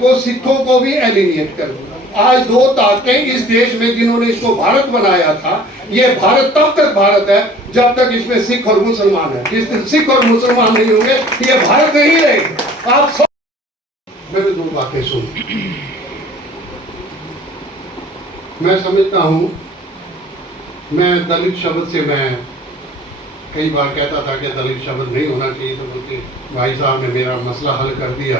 को, सिखों को भी एलिनिएट कर दिया। आज दो ताकतें इस देश में जिन्होंने इसको भारत बनाया था, ये भारत तब तक भारत है जब तक इसमें सिख और मुसलमान है। जिस दिन सिख और मुसलमान नहीं होंगे ये भारत नहीं रहेगा। आप सब मेरे दो बातें सुन। मैं समझता हूं, मैं दलित शब्द से मैं कई बार कहता था कि दलित शब्द नहीं होना चाहिए, तो उनके भाई साहब ने मेरा मसला हल कर दिया,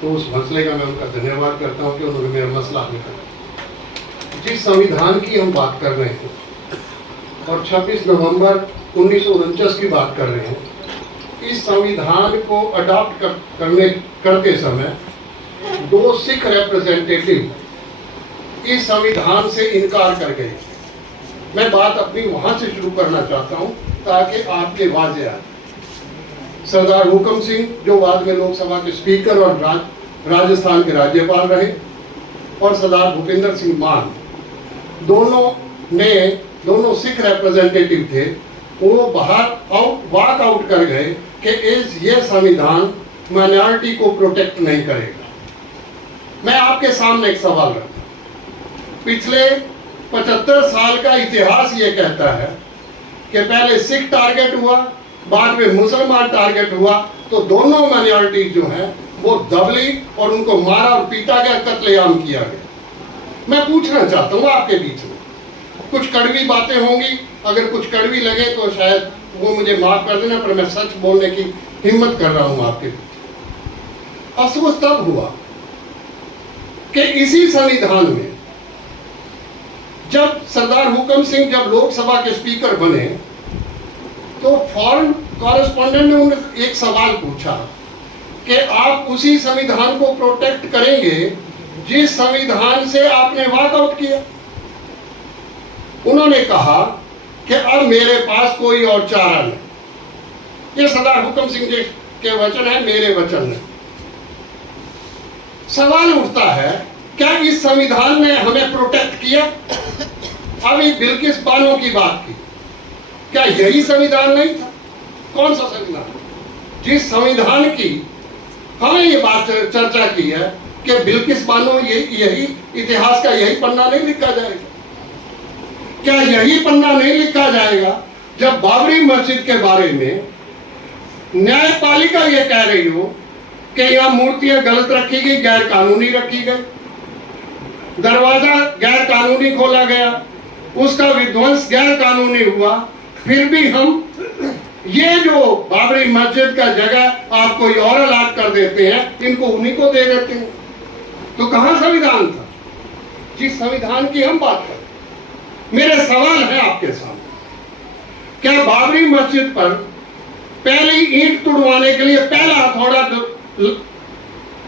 तो उस मसले का मैं उनका धन्यवाद करता हूं कि उन्होंने मेरा मसला हल कर दिया। जिस संविधान की हम बात कर रहे हैं और 26 नवंबर 1949 की बात कर रहे हैं, इस संविधान को अडॉप्ट करते समय दो सिख रिप्रेजेंटेटिव इस संविधान से इनकार कर गए। मैं बात अपनी वहां से शुरू करना चाहता हूं ताकि आपके वाज़ेह आए। सरदार हुकम सिंह जो बाद में लोकसभा के स्पीकर और राजस्थान के राज्यपाल रहे, और सरदार भूपेंद्र सिंह मान, दोनों सिख रिप्रेजेंटेटिव थे। वो बाहर वॉक आउट कर गए कि ये संविधान माइनॉरिटी को प्रोटेक्ट नहीं करेगा। मैं आपके सामने एक सवाल रखता हूं। पिछले 75 साल का इतिहास ये कहता है कि पहले सिख टारगेट हुआ, बाद में मुसलमान टारगेट हुआ, तो दोनों माइनॉरिटी जो हैं वो दबली और उनको मारा और पीटा गया, कत्लेआम किया गया। मैं पूछना चाहता हूँ आपके बीच में, कुछ कड़वी बातें होंगी, अगर कुछ कड़वी लगे तो शायद वो मुझे माफ कर देना, पर मैं सच बोलने की हिम्मत कर रहा हूँ आपके बीच। अफसोस तब हुआ कि इसी संविधान में जब सरदार हुकम सिंह जब लोकसभा के स्पीकर बने, तो फॉरेन कॉरेस्पॉन्डेंट ने उन्हें एक सवाल पूछा कि आप उसी संविधान को प्रोटेक्ट करेंगे जिस संविधान से आपने वॉकआउट किया। उन्होंने कहा कि अब मेरे पास कोई और चारा नहीं। ये सरदार हुकम सिंह जी के वचन है, मेरे वचन नहीं। सवाल उठता है, क्या इस संविधान ने हमें प्रोटेक्ट किया? अभी बिल्किस बानो की बात की, क्या यही संविधान नहीं था? कौन सा संविधान? जिस संविधान की हमने ये बात चर्चा की है कि बिल्किस बानो यही इतिहास का यही पन्ना नहीं लिखा जाएगा? क्या यही पन्ना नहीं लिखा जाएगा जब बाबरी मस्जिद के बारे में न्यायपालिका ये कह रही हो कि यहाँ मूर्तियां गलत रखी गई, गैर कानूनी रखी गई, दरवाजा गैर कानूनी खोला गया, उसका विध्वंस गैर कानूनी हुआ, फिर भी हम ये जो बाबरी मस्जिद का जगह आप कोई और अलाट कर देते हैं, इनको उन्हीं को दे देते हैं? तो कहां संविधान था जिस संविधान की हम बात करें? मेरे सवाल है आपके सामने, क्या बाबरी मस्जिद पर पहली ईंट तुड़वाने के लिए पहला हथौड़ा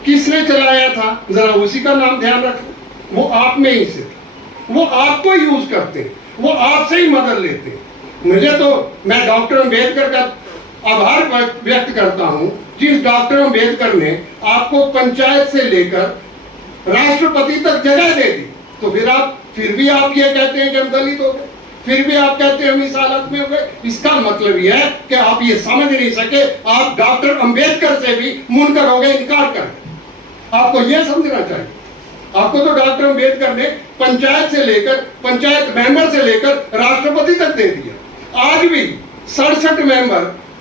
किसने चलाया था? जरा उसी का नाम ध्यान रखें। वो आप में ही से था, वो आपको यूज करते हैं, वो आपसे ही मदद लेते हैं। मुझे तो, मैं डॉक्टर अम्बेडकर का आभार व्यक्त करता हूं, जिस डॉक्टर अम्बेडकर ने आपको पंचायत से लेकर राष्ट्रपति तक जगह दे दी, तो फिर भी आप ये कहते हैं कि हम दलित हो गए, फिर भी आप कहते हैं हम इस हालत में हो गए। इसका मतलब यह है कि आप ये समझ नहीं सके, आप डॉक्टर अम्बेडकर से भी मुनकर हो गए, इनकार कर गए। आपको यह समझना चाहिए। आपको तो डॉक्टर अम्बेडकर ने पंचायत से लेकर, पंचायत मेंबर से लेकर राष्ट्रपति तक दे दिया। आज भी 67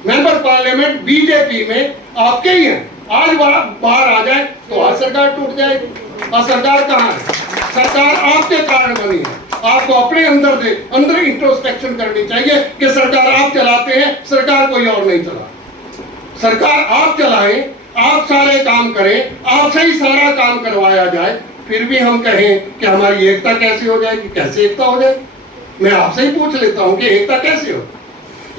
मेंबर पार्लियामेंट बीजेपी में आपके ही हैं। आज बाहर आ जाए तो आज सरकार टूट जाएगी। और सरकार कहाँ है? सरकार आपके कारण बनी है। आपको अपने अंदर इंट्रोस्पेक्शन करनी चाहिए कि सरकार आप चलाते हैं, सरकार कोई और नहीं चला। सरकार आप चलाएं, आप सारे काम करें, आपसे ही सारा काम करवाया जाए, फिर भी हम कहें कि हमारी एकता कैसे हो जाएगी? कैसे एकता हो जाएगी? मैं आपसे ही पूछ लेता हूं कि एकता कैसे हो?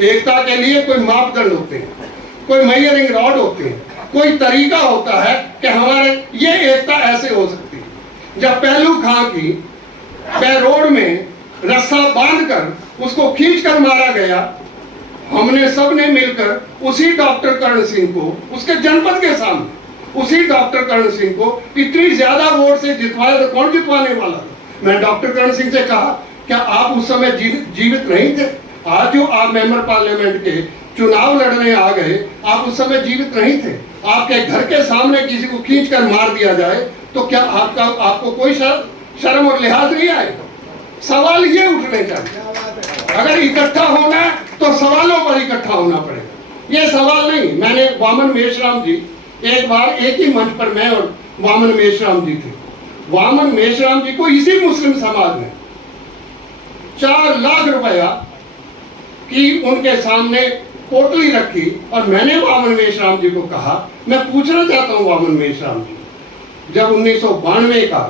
एकता के लिए कोई मापदंड होते हैं, कोई मेजरिंग रॉड होते हैं, कोई तरीका होता है कि हमारे ये एकता ऐसे हो सकती है। जब पहलू खां की रोड में रस्सा बांधकर उसको खींचकर मारा गया, हमने सबने मिलकर उसी डॉक्टर कर्ण सिंह को, उसके जनपद के सामने उसी डॉक्टर कर्ण सिंह को इतनी ज्यादा वोट से जितवाया, तो कौन जितवाने वाला था? मैं डॉक्टर कर्ण सिंह से कहा, क्या आप उस समय जीवित नहीं थे? आज जो आप मेंबर पार्लियामेंट के चुनाव लड़ने आ गए, आप उस समय जीवित नहीं थे। आपके घर के सामने किसी को खींच कर मार दिया जाए तो क्या आपको कोई शर्म और लिहाज नहीं आएगा? सवाल ये उठने चाहिए। अगर इकट्ठा होना है तो सवालों पर इकट्ठा होना पड़ेगा, ये सवाल नहीं। मैंने वामन मेश्राम जी, एक बार एक ही मंच पर मैं और वामन मेश्राम जी थे। वामन मेश्राम जी को इसी मुस्लिम समाज ने 4 लाख रुपया की उनके सामने पोटली रखी और मैंने वामन मेश्राम जी को कहा, मैं पूछना चाहता हूं वामन मेश्राम जी, जब 1992 का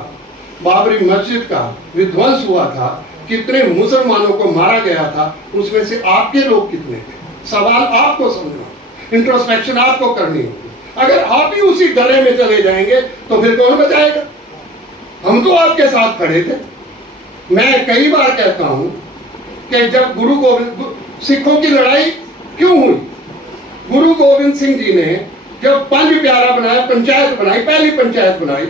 बाबरी मस्जिद का विध्वंस हुआ था, कितने मुसलमानों को मारा गया था, उसमें से आपके लोग कितने थे? सवाल आपको समझना, इंट्रोस्पेक्शन आपको करनी होगी। अगर आप ही उसी डरे में चले जाएंगे तो फिर कौन बचाएगा? हम तो आपके साथ खड़े थे। मैं कई बार कहता हूं कि जब गुरु गोविंद सिखों की लड़ाई क्यों हुई, गुरु गोविंद सिंह जी ने जब पंज प्यारा बनाया, पंचायत बनाई, पहली पंचायत बनाई,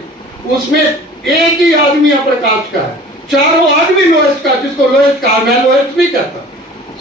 उसमें एक ही आदमी अप्रकाश का है, चारों आदमी लोहेस्ट का, जिसको लोहेस्ट कहा, मैं लोहेस्ट नहीं कहता,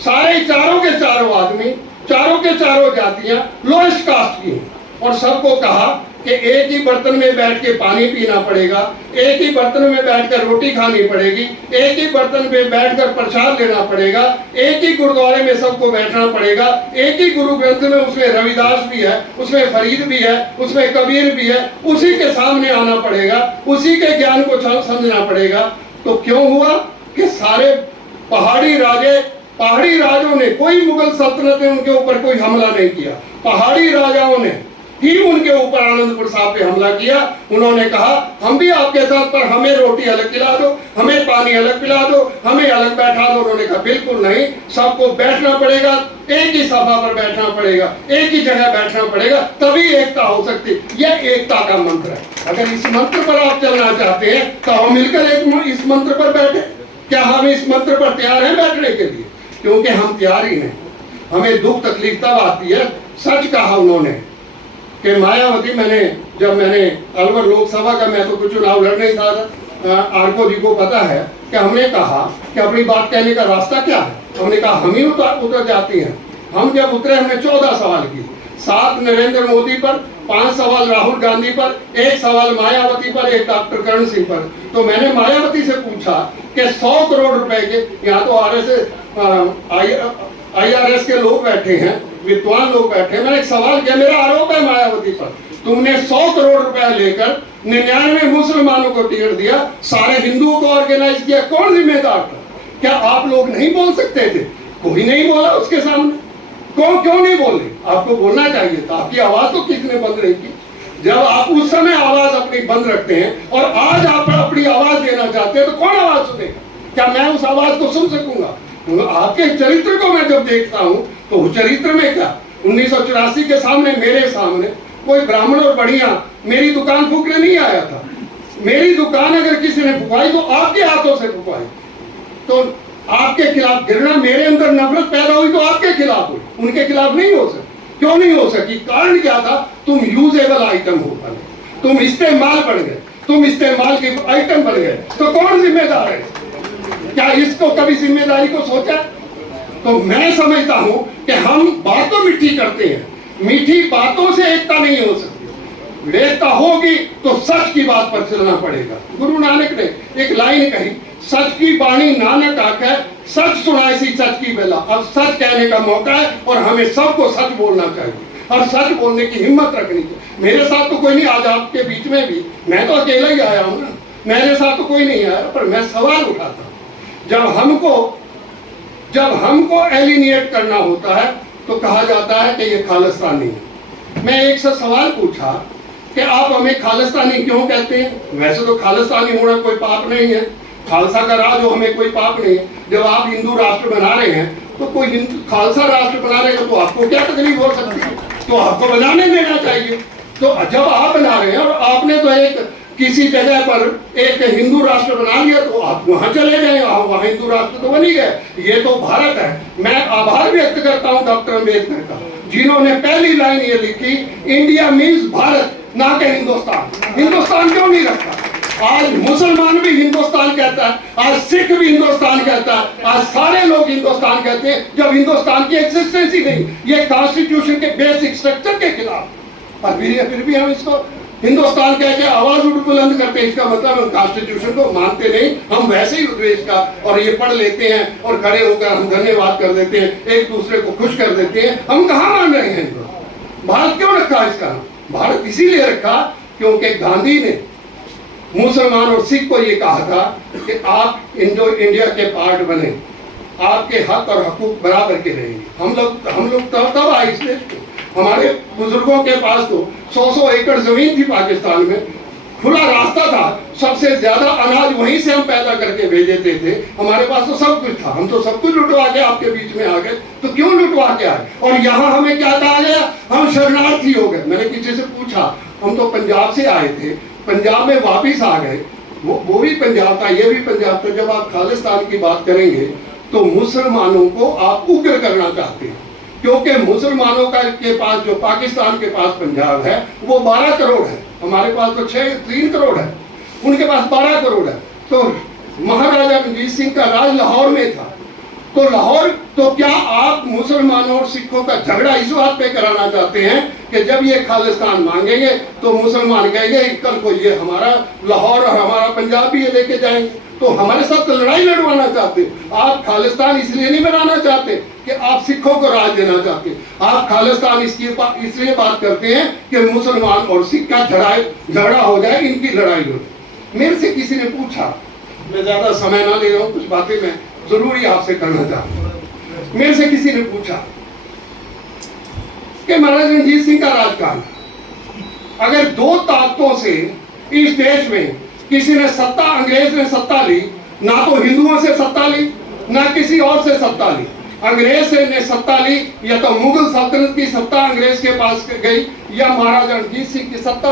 सारे चारों के चारों आदमी, चारों के चारों जातियां लोहेस्ट कास्ट की हैं। और सबको कहा कि एक ही बर्तन में बैठ के पानी पीना पड़ेगा, एक ही बर्तन में बैठकर रोटी खानी पड़ेगी, एक ही बर्तन में बैठकर प्रसाद लेना पड़ेगा, एक ही गुरुद्वारे में सबको बैठना पड़ेगा, एक ही गुरु ग्रंथ में, उसमें रविदास भी है, उसमें फरीद भी है, उसमें कबीर भी है, उसी के सामने आना पड़ेगा, उसी के ज्ञान को समझना पड़ेगा। तो क्यों हुआ कि सारे पहाड़ी राजों ने, कोई मुगल सल्तनत ने उनके ऊपर कोई हमला नहीं किया, पहाड़ी राजाओं ने ही उनके ऊपर आनंदपुर साहब पे हमला किया। उन्होंने कहा हम भी आपके साथ, पर हमें रोटी अलग खिला दो, हमें पानी अलग पिला दो, हमें अलग बैठा दो। उन्होंने कहा बिल्कुल नहीं, सबको बैठना पड़ेगा, एक ही सभा पर बैठना पड़ेगा, एक ही जगह बैठना पड़ेगा, तभी एकता हो सकती। यह एकता का मंत्र है। अगर इस मंत्र पर आप चलना चाहते हैं तो हम मिलकर इस मंत्र पर बैठे। क्या हम इस मंत्र पर तैयार हैं बैठने के लिए? क्योंकि हम तैयार ही नहीं। हमें दुख तकलीफ तब आती है, सच कहा उन्होंने कि मायावती, जब मैंने अलवर लोकसभा का, मैं तो कुछ चुनाव लड़ नहीं था, आरको जी को पता है कि हमने कहा कि अपनी बात कहने का रास्ता क्या है। हमने कहा हम ही उतर जाती हैं। हम जब उतरे हमने 14 सवाल किए, 7 नरेंद्र मोदी पर, 5 सवाल राहुल गांधी पर, 1 सवाल मायावती पर, 1 डॉक्टर करण सिंह पर। तो मैंने मायावती से पूछा कि 100 करोड़ रुपए के, यहाँ तो IRS के लोग बैठे हैं, विद्वान लोग बैठे हैं, मैंने एक सवाल किया, मेरा आरोप है मायावती पर, तुमने 100 करोड़ रुपया लेकर 99 मुसलमानों को टिकट दिया, सारे हिंदुओं को ऑर्गेनाइज किया, कौन जिम्मेदार था? क्या आप लोग नहीं बोल सकते थे? कोई नहीं बोला उसके सामने। क्यों नहीं बोले? आपको बोलना चाहिए था। आपकी आवाज तो किसने बंद नहीं की? जब आप उस समय आवाज अपनी बंद रखते हैं और आज आप अपनी आवाज देना चाहते हैं तो कौन आवाज सुनेगा? क्या मैं उस आवाज को सुन सकूंगा? आपके चरित्र को मैं जब देखता हूं तो उस चरित्र में क्या, 1984 के सामने, मेरे सामने कोई ब्राह्मण और बढ़िया मेरी दुकान फूकने नहीं आया था। मेरी दुकान अगर किसी ने फुकवाई तो आपके हाथों से फुकवाई। तो आपके खिलाफ घृणा, मेरे अंदर नफरत पैदा हुई तो आपके खिलाफ हुई, उनके खिलाफ नहीं हो सकती। क्यों नहीं हो सकी? कारण क्या था? तुम यूजेबल आइटम हो गए, तुम इस्तेमाल बन गए, तुम इस्तेमाल के आइटम बन गए। तो कौन जिम्मेदार है? क्या इसको कभी जिम्मेदारी को सोचा? तो मैं समझता हूं कि हम बातों मीठी करते हैं, मीठी बातों से एकता नहीं हो सकती। एकता होगी तो सच की बात पर चलना पड़ेगा। गुरु नानक ने एक लाइन कही, सच की बाणी नानक आके, सच सुनाए सी सच की बेला। अब सच कहने का मौका है और हमें सबको सच बोलना चाहिए और सच बोलने की हिम्मत रखनी चाहिए। मेरे साथ तो कोई नहीं, आज आपके बीच में भी मैं तो अकेला ही आया हूं ना, मेरे साथ तो कोई नहीं आया, पर मैं सवाल उठाता हूं। जब हमको एलिनिएट करना होता है तो कहा जाता है कि ये खालिस्तानी है। मैं एक से सवाल पूछा कि आप हमें खालिस्तानी क्यों कहते हैं? वैसे तो खालिस्तानी होना कोई पाप नहीं है, खालसा का राज हो, हमें कोई पाप नहीं है। जब आप हिंदू राष्ट्र बना रहे हैं तो कोई खालसा राष्ट्र बना रहे हैं तो आपको क्या तकलीफ हो सकती है? तो आपको बनाने देना चाहिए। तो जब आप बना रहे हैं और आपने तो एक किसी जगह पर एक हिंदू राष्ट्र बना लिया तो आप वहां चले गए, वहां हिंदू राष्ट्र तो बन ही गए। ये तो भारत है। मैं आभार व्यक्त करता हूं डॉक्टर अम्बेडकर का, जिन्होंने पहली लाइन ये लिखी, इंडिया मीन्स भारत, ना कि हिंदुस्तान। हिंदुस्तान क्यों नहीं रखा? आज मुसलमान भी हिंदुस्तान कहता है, आज सिख भी हिंदुस्तान कहता है, आज सारे लोग हिंदुस्तान कहते हैं, जब हिंदुस्तान की एक्सिस्टेंस ही नहीं। ये कॉन्स्टिट्यूशन के बेसिक स्ट्रक्चर के खिलाफ। और फिर भी हम इसको हिंदुस्तान कह के आवाज बुलंद करते हैं। इसका मतलब हम कॉन्स्टिट्यूशन को मानते नहीं, हम वैसे ही देश का और ये पढ़ लेते हैं और खड़े होकर हम धन्यवाद कर देते हैं, एक दूसरे को खुश कर देते हैं। हम कहाँ मान रहे हैं इनको? भारत क्यों रखा इसका? भारत इसीलिए रखा क्योंकि गांधी ने मुसलमान और सिख को ये कहा था कि आप इंडिया के पार्ट बने, आपके हक और हकूक बराबर के रहेंगे। हम लोग तब आए इस देश को। हमारे बुजुर्गों के पास तो 100 एकड़ जमीन थी पाकिस्तान में, खुला रास्ता था, सबसे ज्यादा अनाज वहीं से हम पैदा करके भेजते थे। हमारे पास तो सब कुछ था, हम तो सब कुछ लुटवा के आपके बीच में आ गए। तो क्यों लुटवा के आए? और यहाँ हमें क्या कहा गया? हम शरणार्थी हो गए। मैंने किसी से पूछा, हम तो पंजाब से आए थे, पंजाब में वापिस आ गए, वो भी पंजाब था, ये भी पंजाब था। जब आप खालिस्तान की बात करेंगे तो मुसलमानों को आप उग्र करना चाहते हैं, क्योंकि मुसलमानों का के पास, जो पाकिस्तान के पास पंजाब है वो 12 करोड़ है, हमारे पास तो 3 करोड़ है, उनके पास 12 करोड़ है। तो महाराजा रणजीत सिंह का राज लाहौर में था, तो लाहौर, तो क्या आप मुसलमानों और सिखों का झगड़ा इस बात पे कराना चाहते हैं कि जब ये खालिस्तान मांगेंगे तो मुसलमान कहेंगे कल को ये हमारा लाहौर और हमारा पंजाब भी ये लेके जाएंगे? तो हमारे साथ तो लड़ाई लड़वाना चाहते हैं। आप खालिस्तान इसलिए नहीं बनाना चाहते कि आप सिखों को राज देना चाहते, आप खालिस्तान इसलिए बात करते हैं कि मुसलमान और सिख का झगड़ा हो जाए, इनकी लड़ाई हो जाए। मेरे से किसी ने पूछा, मैं ज्यादा समय ना ले रहा हूँ, कुछ बातें मैं जरूरी आपसे करना चाहता हूँ। मेरे से किसी ने पूछा कि महाराज रणजीत सिंह का राजकाल, अगर 2 ताकतों से इस देश में किसी ने सत्ता, अंग्रेज ने सत्ता ली, ना तो हिंदुओं से सत्ता ली ना किसी और से सत्ता ली, अंग्रेज से ने सत्ता ली, या तो मुगल सल्तनत की सत्ता अंग्रेज के पास गई या महाराजा रणजीत सिंह की सत्ता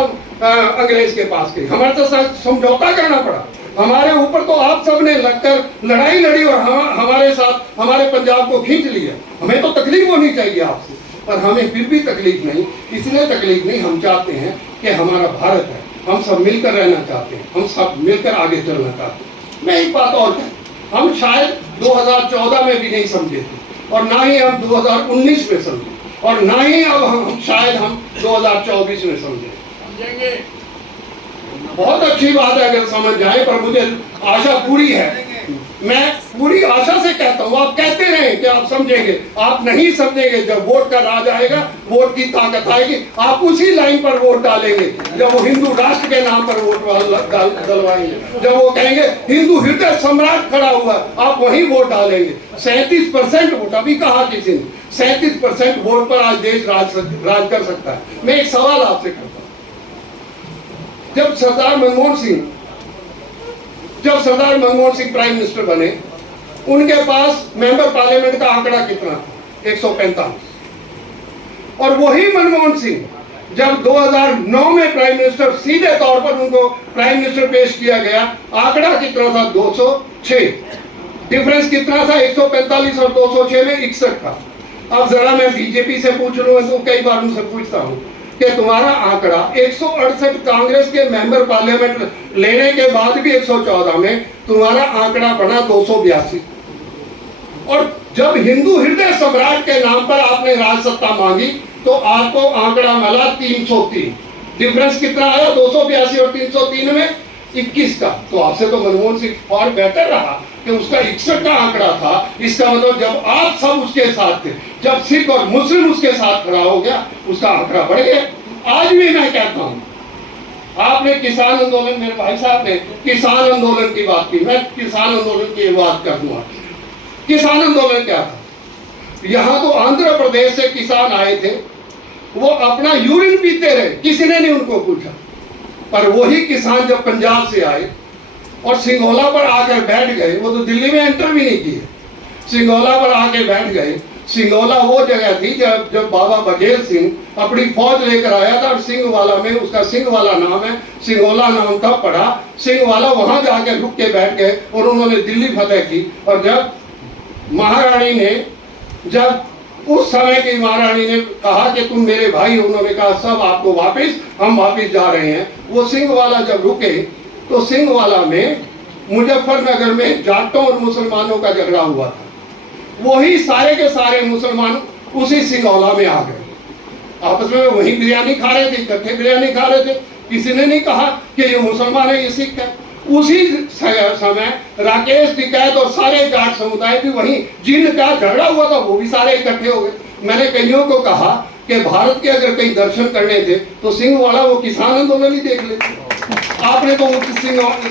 अंग्रेज के पास गई। हमारे तो समझौता करना पड़ा, हमारे ऊपर तो आप सब ने लगकर लड़ाई लड़ी और हमारे साथ हमारे पंजाब को खींच लिया। हमें तो तकलीफ होनी चाहिए आपसे, पर हमें फिर भी तकलीफ नहीं। इसलिए तकलीफ नहीं, हम चाहते हैं कि हमारा भारत है, हम सब मिलकर रहना चाहते हैं, हम सब मिलकर आगे चलना चाहते हैं। मैं एक बात और कहूं, हम शायद 2014 में भी नहीं समझे थे, और ना ही हम 2019 में समझे, और ना ही अब हम शायद 2024 में समझेंगे। बहुत अच्छी बात है अगर समझ जाए, पर मुझे आशा पूरी है, मैं पूरी आशा से कहता हूँ। आप कहते रहे कि आप समझेंगे, आप नहीं समझेंगे। जब वोट का राज आएगा, वोट की ताकत आएगी, आप उसी लाइन पर वोट डालेंगे जब वो हिंदू राष्ट्र के नाम पर वोट डलवाएंगे। जब वो कहेंगे हिंदू हृदय सम्राट खड़ा हुआ, आप वहीं वोट डालेंगे। 37% वोट, अभी कहा किसी ने 37% वोट पर आज देश राज कर सकता है। मैं एक सवाल आपसे करता हूँ, जब सरदार मनमोहन सिंह प्राइम मिनिस्टर बने, उनके पास मेंबर पार्लियामेंट का आंकड़ा कितना था? 145। और वही मनमोहन सिंह जब 2009 में प्राइम मिनिस्टर, सीधे तौर पर उनको प्राइम मिनिस्टर पेश किया गया, आंकड़ा कितना था? 206। डिफरेंस कितना था? 145 और 206 में 61 था। अब जरा मैं बीजेपी से पूछ लूं, तो कई बार उनसे पूछता हूं कि तुम्हारा आंकड़ा 168 कांग्रेस के मेंबर पार्लियामेंट लेने के बाद भी 114 में तुम्हारा आंकड़ा बना 282। और जब हिंदू हृदय सम्राट के नाम पर आपने राज सत्ता मांगी तो आपको आंकड़ा मिला 303। डिफरेंस कितना आया? 282 और 303 में 21 का। तो आपसे तो मनमोहन सिंह और बेहतर रहा कि उसका 61 का आंकड़ा था। इसका मतलब जब आप सब उसके साथ थे, जब सिख और मुस्लिम उसके साथ खड़ा हो गया, उसका आंकड़ा बढ़ गया। आज भी मैं कहता हूं, आपने किसान आंदोलन, मेरे भाई साहब ने किसान आंदोलन की बात की, मैं किसान आंदोलन की बात कर दूंगा। किसान आंदोलन क्या था? यहां तो आंध्र प्रदेश से किसान आए थे, वो अपना यूरिन पीते रहे, किसी ने नहीं उनको पूछा। पर वही किसान जब पंजाब से आए और सिंगोला पर आकर बैठ गए, वो तो दिल्ली में एंटर भी नहीं किए, सिंगोला पर आके बैठ गए। सिंगोला वो जगह थी जब बाबा बघेल सिंह अपनी फौज लेकर आया था, और सिंहवाला में, उसका सिंहवाला नाम है, सिंगोला नाम था पड़ा। सिंहवाला वहां जाके रुक के बैठ गए और उन्होंने दिल्ली फतेह की। और जब महारानी ने, जब उस समय की महारानी ने कहा कि तुम मेरे भाई, उन्होंने कहा सब आपको वापिस, हम वापिस जा रहे हैं। वो सिंहवाला जब रुके तो सिंहवाला में मुजफ्फरनगर में जाटों और मुसलमानों का झगड़ा हुआ था। वही सारे के सारे मुसलमान उसी सिंगौला में आ गए। आपस में वहीं बिरयानी खा रहे थे, इकट्ठे बिरयानी खा रहे थे। किसी ने नहीं कहा कि ये मुसलमान है, ये सिख है। उसी समय राकेश टिकैत और सारे जाट समुदाय भी वहीं, जिनका झगड़ा हुआ था वो भी सारे इकट्ठे हो गए। मैंने कईयों को कहा कि भारत के अगर कहीं दर्शन करने थे तो सिंहवाड़ा वो किसान आंदोलन ही देख लेते। आपने तो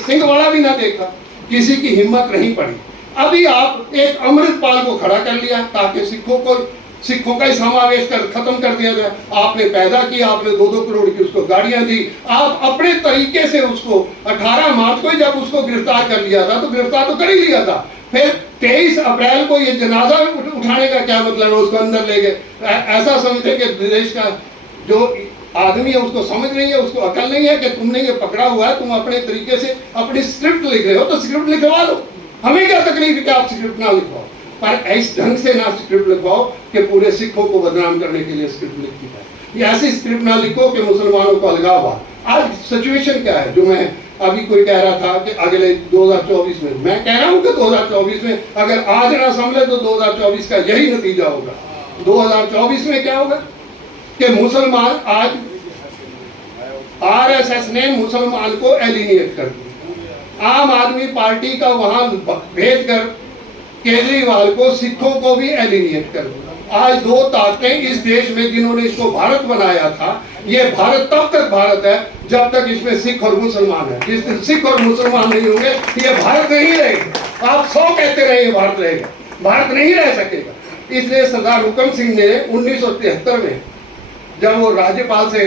सिंहवाड़ा भी ना देखा, किसी की हिम्मत नहीं पड़ी। अभी आप एक अमृतपाल को खड़ा कर लिया ताकि सिखों का ही समावेश खत्म कर दिया गया। आपने पैदा किया, आपने 2-2 करोड़ की उसको गाड़ियां दी। आप अपने तरीके से उसको 18 मार्च को जब उसको गिरफ्तार कर लिया था तो गिरफ्तार तो कर ही लिया था। फिर 23 अप्रैल को ये जनाजा उठाने का क्या मतलब है, उसको अंदर ले गए। ऐसा समझते कि देश का जो आदमी है उसको समझ नहीं है, उसको अकल नहीं है कि तुमने ये पकड़ा हुआ है, तुम अपने तरीके से अपनी स्क्रिप्ट लिख रहे हो तो स्क्रिप्ट लिखवा लो। हमें क्या तकलीफ है कि आप स्क्रिप्ट ना लिखवाओ, पर इस ढंग से ना स्क्रिप्ट लिखवाओ कि पूरे सिखों को बदनाम करने के लिए स्क्रिप्ट लिखी जाए। ये ऐसी स्क्रिप्ट ना लिखो कि मुसलमानों को अलगाव हुआ। आज सिचुएशन क्या है, जो मैं अभी कोई कह रहा था कि अगले 2024 में, मैं कह रहा हूं कि 2024 में अगर आज ना संभले तो 2024 का यही नतीजा होगा। 2024 में क्या होगा कि मुसलमान, आज आरएसएस ने मुसलमान को एलिनेट कर दिया। आम आदमी पार्टी का वहां भेजकर केजरीवाल को सिखों को भी एलिनेट कर दिया। आज 2 ताकतें इस देश में जिन्होंने इसको भारत बनाया था, ये भारत तब तक भारत है जब तक इसमें सिख और मुसलमान है। जिस दिन सिख और मुसलमान नहीं होंगे ये भारत नहीं रहेगा। आप 100 कहते रहे भारत रहेगा, भारत नहीं रह सकेगा। इसलिए सरदार हुकम सिंह ने 1973 में जब वो राज्यपाल से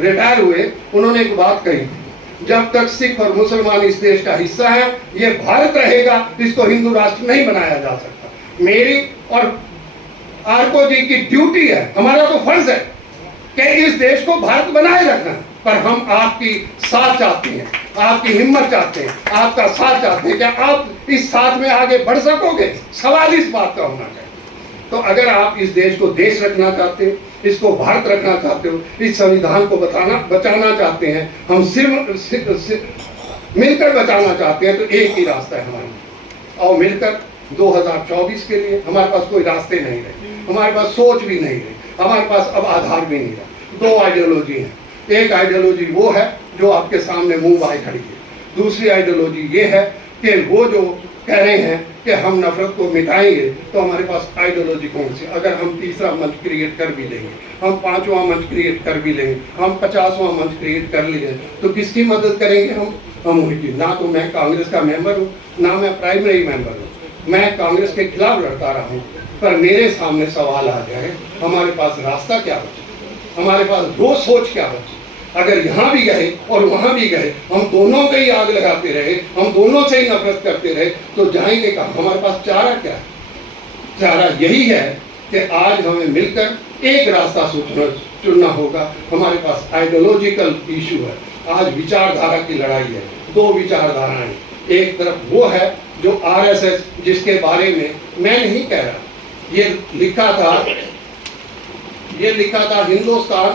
रिटायर हुए, उन्होंने एक बात कही, जब तक सिख और मुसलमान इस देश का हिस्सा है ये भारत रहेगा, इसको हिंदू राष्ट्र नहीं बनाया जा सकता। मेरी और आरको जी की ड्यूटी है, हमारा तो फर्ज है कि इस देश को भारत बनाए रखना, पर हम आपकी साथ चाहते हैं, आपकी हिम्मत चाहते हैं, आपका साथ चाहते हैं। क्या आप इस साथ में आगे बढ़ सकोगे? सवाल इस बात का होना चाहिए। तो अगर आप इस देश को देश रखना चाहते हैं, इसको भारत रखना चाहते हो, इस संविधान को बचाना चाहते हैं, हम सिर्फ मिलकर बचाना चाहते हैं, तो एक ही रास्ता है हमारा। और मिलकर 2024 के लिए हमारे पास कोई रास्ते नहीं रहे, हमारे पास सोच भी नहीं रही, हमारे पास अब आधार भी नहीं रहा। 2 आइडियोलॉजी हैं। एक आइडियोलॉजी वो है जो आपके सामने मुंह बाए खड़ी है। दूसरी आइडियोलॉजी ये है कि वो जो कह रहे हैं कि हम नफरत को मिटाएंगे, तो हमारे पास आइडियोलॉजी कौन सी? अगर हम तीसरा मंच क्रिएट कर भी लेंगे, हम 5वां मंच क्रिएट कर भी लेंगे, हम 50वां मंच क्रिएट कर लेंगे, तो किसकी मदद करेंगे हम उनकी? ना तो मैं कांग्रेस का मेंबर हूँ, ना मैं प्राइमरी मेंबर हूँ। मैं कांग्रेस के खिलाफ लड़ता रहा हूँ, पर मेरे सामने सवाल आ जाए, हमारे पास रास्ता क्या बचे, हमारे पास 2 सोच क्या बची? अगर यहाँ भी गए और वहाँ भी गए, हम दोनों को ही आग लगाते रहे, हम दोनों से ही नफरत करते रहे, तो जाएंगे कहाँ? हमारे पास चारा क्या है? चारा यही है कि आज हमें मिलकर एक रास्ता चुनना होगा। हमारे पास आइडियोलॉजिकल इशू है, आज विचारधारा की लड़ाई है। 2 विचारधाराएं, एक तरफ वो है जो आरएसएस, जिसके बारे में मैं नहीं कह रहा, ये लिखा था हिंदुस्तान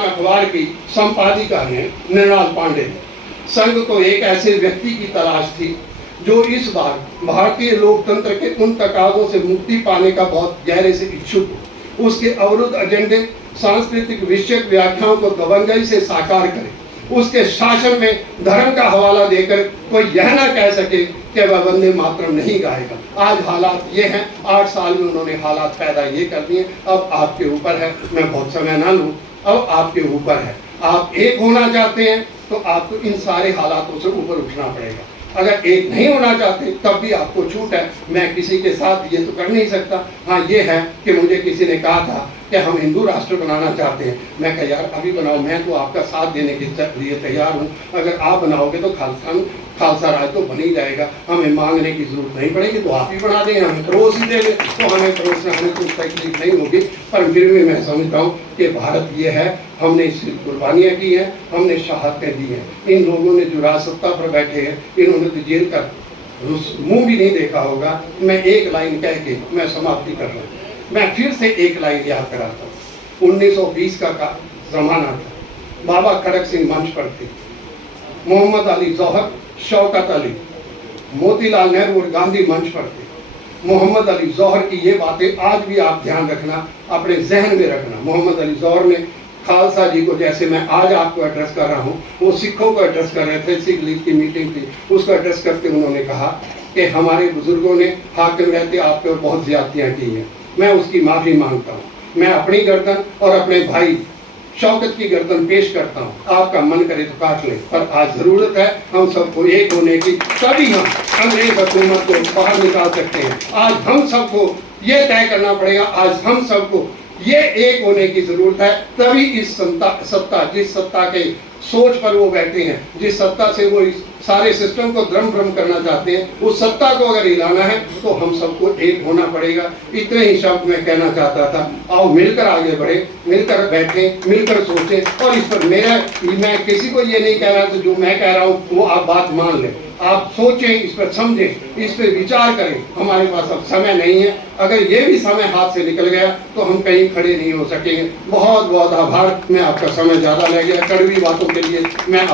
अखबार की संपादिका ने, मृणाल पांडे ने। संघ को एक ऐसे व्यक्ति की तलाश थी जो इस बार भारतीय लोकतंत्र के उन तकाज़ों से मुक्ति पाने का बहुत गहरे से इच्छुक हो, उसके अवरुद्ध एजेंडे, सांस्कृतिक विषयक व्याख्याओं को दबंगई से साकार करे, उसके शासन में धर्म का हवाला देकर कोई यह ना कह सके कि वह वंदे मातरम नहीं गाएगा। आज हालात ये हैं, 8 साल में उन्होंने हालात पैदा ये कर दिए। अब आपके ऊपर है, मैं बहुत समय ना लूँ, अब आपके ऊपर है। आप एक होना चाहते हैं तो आपको इन सारे हालातों से ऊपर उठना पड़ेगा। अगर एक नहीं होना चाहते तब भी आपको छूट है। मैं किसी के साथ ये तो कर नहीं सकता। हाँ, ये है कि मुझे किसी ने कहा था कि हम हिंदू राष्ट्र बनाना चाहते हैं। मैं कहा यार अभी बनाओ, मैं तो आपका साथ देने के लिए तैयार हूँ। अगर आप बनाओगे तो खालसा राज तो बन ही जाएगा, हमें मांगने की जरूरत नहीं पड़ेगी, तो आप ही बना दें, हमें पड़ोस ही दे दें, तो हमें पड़ोस में हमें कुछ तकलीफ नहीं होगी। पर फिर भी मैं समझता हूँ कि भारत ये है, हमने इसकी कुर्बानियाँ की हैं, हमने शहादतें दी हैं। इन लोगों ने जो राजसत्ता पर बैठे हैं, इन्होंने तो जेल का मुंह भी नहीं देखा होगा। मैं एक लाइन कह के मैं समाप्ति कर रहा हूँ। मैं फिर से एक लाइन याद कराता हूँ। 1920 का जमाना था, बाबा खड़क सिंह मंच पर थे, मोहम्मद अली जौहर, शौकत अली, मोतीलाल नेहरू और गांधी मंच पर थे। मोहम्मद अली जौहर की ये बातें आज भी आप ध्यान रखना, अपने जहन में रखना। मोहम्मद अली जौहर ने खालसा जी को, जैसे मैं आज आपको एड्रेस कर रहा हूँ, वो सिखों को एड्रेस कर रहे थे, सिख लीग की मीटिंग थी, उसको एड्रेस करते उन्होंने कहा कि हमारे बुजुर्गों ने हाकिम रहते आप पर बहुत ज्यादतियाँ की हैं, मैं उसकी माफ़ी मांगता हूँ, मैं अपनी गर्दन और अपने भाई शौकत की गर्दन पेश करता हूँ, आपका मन करे तो काट ले, पर आज ज़रूरत है हम सबको एक होने की, तभी हम अंग्रेज हुकूमत को बाहर निकाल सकते हैं। आज हम सबको ये तय करना पड़ेगा, आज हम सबको ये एक होने की ज़रूरत है, तभी इस सत्ता जिस सत्ता के सोच पर वो बैठे हैं, जिस सत्ता से वो इस सारे सिस्टम को द्रम भ्रम करना चाहते हैं, उस सत्ता को अगर हिलाना है तो हम सबको एक होना पड़ेगा। इतने ही शब्द मैं कहना चाहता था। आओ मिलकर आगे बढ़े, मिलकर बैठें, मिलकर सोचें। और इस पर मैं किसी को ये नहीं कह रहा, तो जो मैं कह रहा हूँ वो आप बात मान लें, आप सोचें, इस पर समझें, इस पर विचार करें। हमारे पास अब समय नहीं है, अगर ये भी समय हाथ से निकल गया तो हम कहीं खड़े नहीं हो सकेंगे। बहुत बहुत आभार, मैं आपका समय ज़्यादा ले गया, कड़वी बातों के लिए मैं